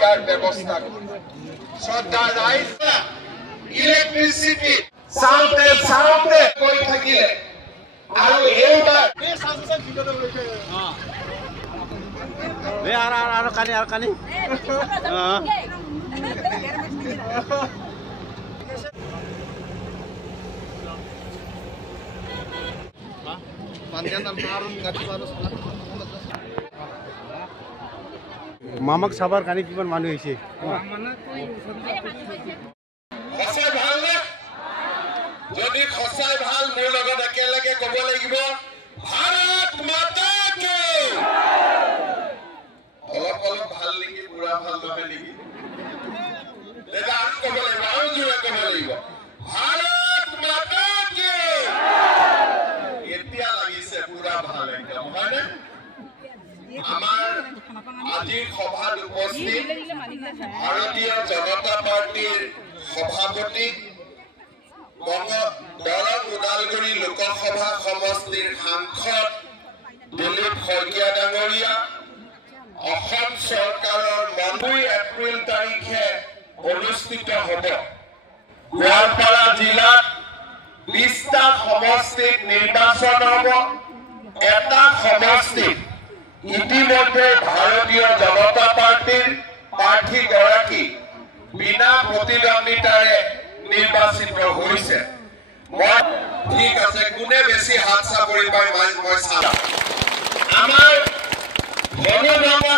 দিয়াৰ ব্যৱস্থা কৰিছে শ্ৰদ্ধা ৰাইজ ইলেক্ট্ৰিচিটি চাওঁতে কৈ থাকিলে আৰু এইবাৰ কানি মামাক চাবাৰ কাৰণে কিমান মানুহ হৈছে যদি সঁচাই ভাল মোৰ লগত একেলগে ক'ব লাগিব ভাৰত মাতা কি অলপ ভাল নেকি পুৰা ভাল নহয় নেকি আৰু ক'ব লাগিব আৰু জোৰে ক'ব লাগিব ভাৰত মাতা কি এতিয়া লাগিছে পুৰা ভাল একদম হয়নে আমাৰ আজিৰ সভাত উপস্থিত ভাৰতীয় জনতা পাৰ্টিৰ সভাপতি দৰং ওদালগুৰি লোকসভা সমষ্টিৰ সাংসদ দিলীপ শইকীয়া ডাঙৰীয়া অসম চৰকাৰৰ 9 এপ্ৰিল তাৰিখে অনুষ্ঠিত হ'ব গোৱালপাৰা জিলাত 20টা সমষ্টিত নিৰ্বাচন হ'ব এটা সমষ্টিত ইতিমধ্যে ভাৰতীয় জনতা পাৰ্টিৰ প্ৰাৰ্থীগৰাকী বিনা প্ৰতিদ্বন্দ্বিতাৰে নিৰ্বাচিত হৈছে ঠিক আছে কোনে বেছি হাত চাপৰি পায় মই চাম আমাৰ ধনুভঙ্গা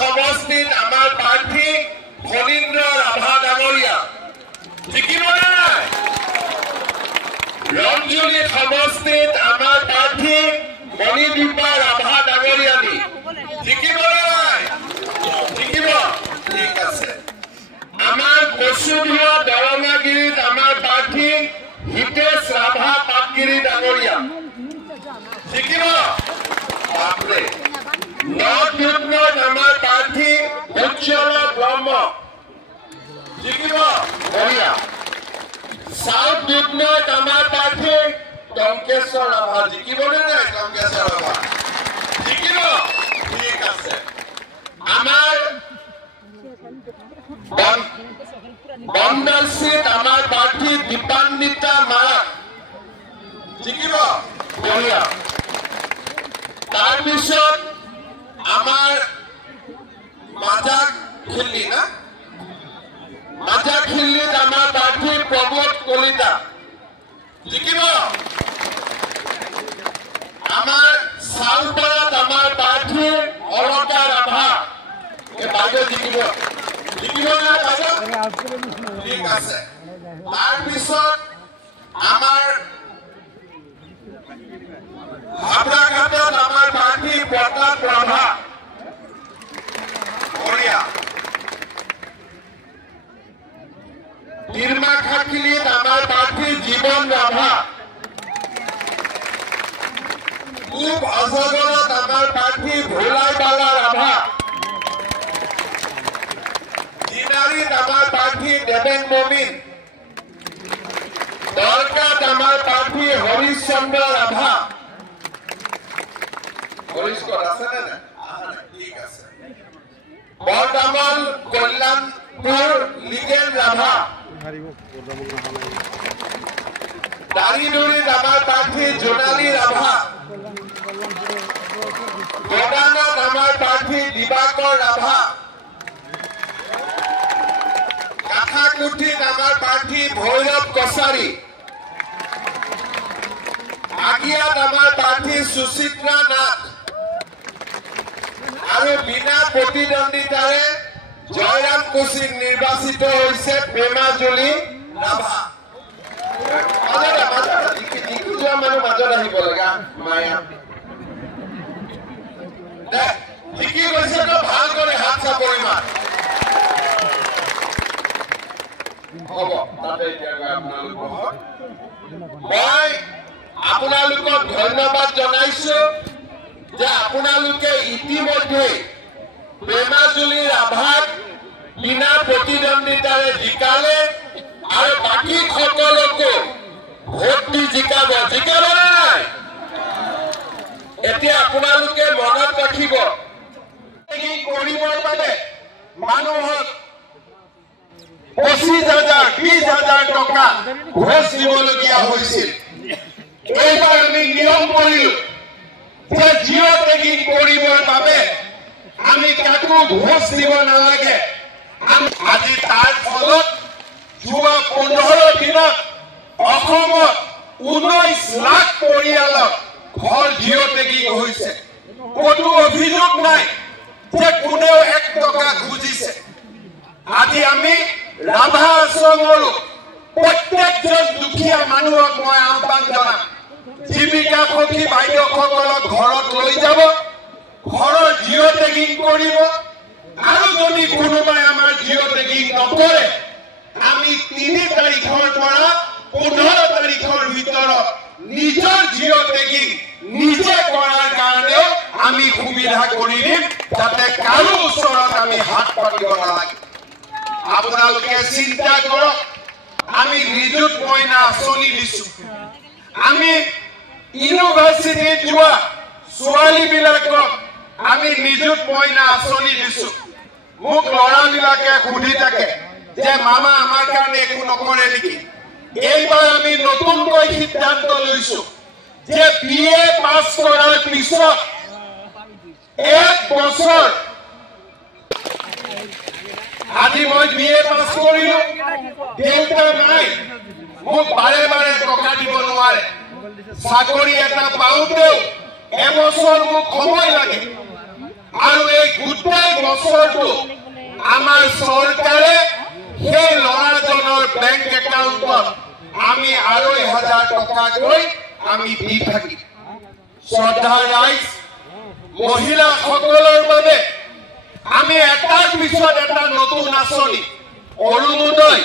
সমষ্টিত আমাৰ প্ৰাৰ্থী ফণীন্দ্ৰ ৰাভা ডাঙৰীয়া জিকিবনে নাই ৰঞ্জুলী সমষ্টিত আমাৰ প্ৰাৰ্থী মণিদীপা ৰাভা ডাঙৰীয়ানী জিকিবনে নাই জিকিব ঠিক আছে আমাৰ কচুধুৱা দৰঙাগিৰিত আমাৰ প্ৰাৰ্থী হিতেশ ৰাভা পাটগিৰি ডাঙৰীয়া জিকিব বাপৰে নৰ্থ দুৰ্গত আমাৰ প্ৰাৰ্থী উজ্জ্বল ব্ৰহ্ম জিকিব বঢ়িয়া সাউথ দুৰ্গত আমাৰ প্ৰাৰ্থী টংকেশ্বৰ ৰাভা জিকিবনে নাই টংকেশ্বৰ ৰাভা জিকিব ঠিক আছে আমাৰ বন্দলচিত আমাৰ প্ৰাৰ্থী দীপান্বিতা মাৰাক জিকিব বঢ়িয়া তাৰপিছত আমাৰ মাজাখিল্লিত আমাৰ প্ৰাৰ্থী প্ৰমোদ কলিতা জিকিব আমাৰ চাউলপাৰাত আমাৰ প্ৰাৰ্থী অলকা ৰাভা এই বাইদেউ জিকিব নাই বাইদেউ ঠিক আছে তাৰপিছত আমাৰ হাবৰাঘাটত আমাৰ প্ৰাৰ্থী প্ৰতাপ ৰাভা বঢ়িয়া তিৰমাখাখিলিত আমাৰ প্ৰাৰ্থী জীৱন ৰাভা পূব অজগৰত আমাৰ প্ৰাৰ্থী ভোলাইবালা ৰাভা জিনাৰীত আমাৰ প্ৰাৰ্থী দেৱেন মমিন দৰকাত আমাৰ প্ৰাৰ্থী হৰিশ্চন্দ্ৰ ৰাভা হৰিশ্চৰ আছেনে নাই ঠিক আছে বৰদামল কল্যাণপুৰ লিগেন ৰাভা দাৰিদুৰিত আমাৰ প্ৰাৰ্থী জোনালী ৰাভা গদানত আমাৰ প্ৰাৰ্থী দিবাকৰ ৰাভা কাঠাকুটিত আমাৰ প্ৰাৰ্থী ভৈৰৱ কছাৰী আগিয়াত আমাৰ প্ৰাৰ্থী সুচিত্ৰা নাথ আৰু বিনা প্ৰতিদ্বন্দ্বিতাৰে জয়ৰাম কুছিক নিৰ্বাচিত হৈছে প্ৰেমাজুলি ৰাভা মাজত আহিব লাগে মায়া জিকি গৈছে তো ভাল কৰে হাত চাপৰি মাত হ'ব তাতে এতিয়া মই আপোনালোকক ধন্যবাদ জনাইছো যে আপোনালোকে ইতিমধ্যে প্ৰেমাজুলি ৰাভাক বিনা প্ৰতিদ্বন্দ্বিতাৰে জিকালে আৰু বাকী সকলকো ভোট দি জিকাব নাই এতিয়া আপোনালোকে মনত ৰাখিব টেগিং কৰিবৰ বাবে মানুহক 25,000 20,000 টকা ঘোষ দিবলগীয়া হৈছিল। এইবাৰ আমি নিয়ম কৰিলো যে জিৰ' টেগিং কৰিবৰ বাবে আমি কাকো ঘোষ দিব নালাগে। আজি তাৰ ফলত যোৱা 15 দিনত অসমত 19 লাখ পৰিয়ালৰ ঘৰ জিৰ' টেগিং হৈছে। কোনো অভিযোগ নাই যে কোনেও 1 টকা খুজিছে। আজি আমি ৰাভা আশ্ৰমৰো প্ৰত্যেকজন দুখীয়া মানুহক মই আহ্বান জনাম, জীৱিকা সখী বাইদেউসকলক ঘৰত লৈ যাব, ঘৰৰ জিৰ' টেগিং কৰিব। আৰু যদি কোনোবাই আমাৰ জিৰ' টেগিং নকৰে, আমি 3 তাৰিখৰ পৰা 15 তাৰিখৰ ভিতৰত নিজৰ জিৰ' টেগিং নিজে কৰাৰ কাৰণেও আমি সুবিধা কৰি দিম, যাতে কাৰো ওচৰত আমি হাত পাতিব নালাগে। আপোনালোকে চিন্তা কৰক, আমি নিযুত মইনা আঁচনি দিছো, আমি ইউনিভাৰ্চিটিত যোৱা ছোৱালীবিলাকক আমি নিযুত মইনা আঁচনি দিছো। মোক ল'ৰাবিলাকে সুধি থাকে যে মামা আমাৰ কাৰণে একো নকৰে নেকি? এইবাৰ আমি নতুনকৈ সিদ্ধান্ত লৈছো যে BA পাছ কৰাৰ পিছত 1 বছৰ, আজি মই BA পাছ কৰিলো, দেউতা নাই, মোক বাৰে বাৰে টকা দিব নোৱাৰে। চাকৰি এটা পাওঁতেও এবছৰ মোক সময় লাগে। আৰু এই গোটেই বছৰটো আমাৰ চৰকাৰে সেই ল'ৰাজনৰ বেংক একাউণ্টত আমি 2,500 টকাকৈ আমি দি থাকিম। শ্ৰদ্ধাৰ ৰাইজ, মহিলাসকলৰ বাবে আমি এটাৰ পিছত এটা নতুন আঁচনি অৰুণোদয়,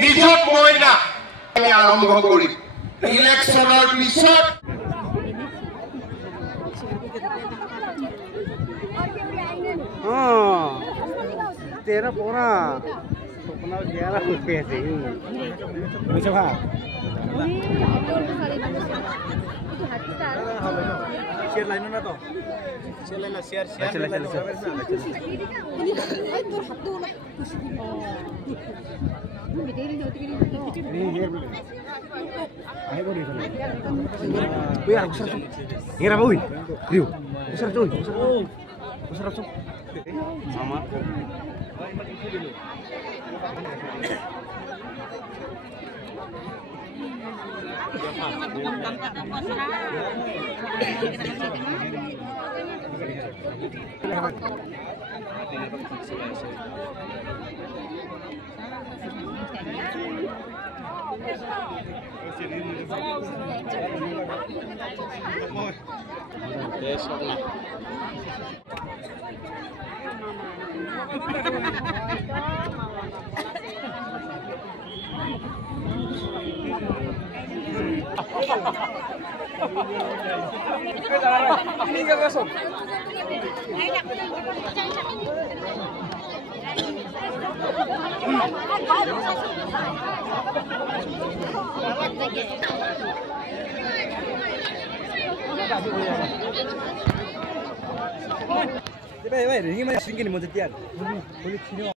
নিযুত মইনা আমি আৰম্ভ কৰিম। ইলেকশ্যনৰ পিছত तेरा पूरा सपना ग्यारह रुपये से शेयर लाइन ना तो share line share Mama. Ini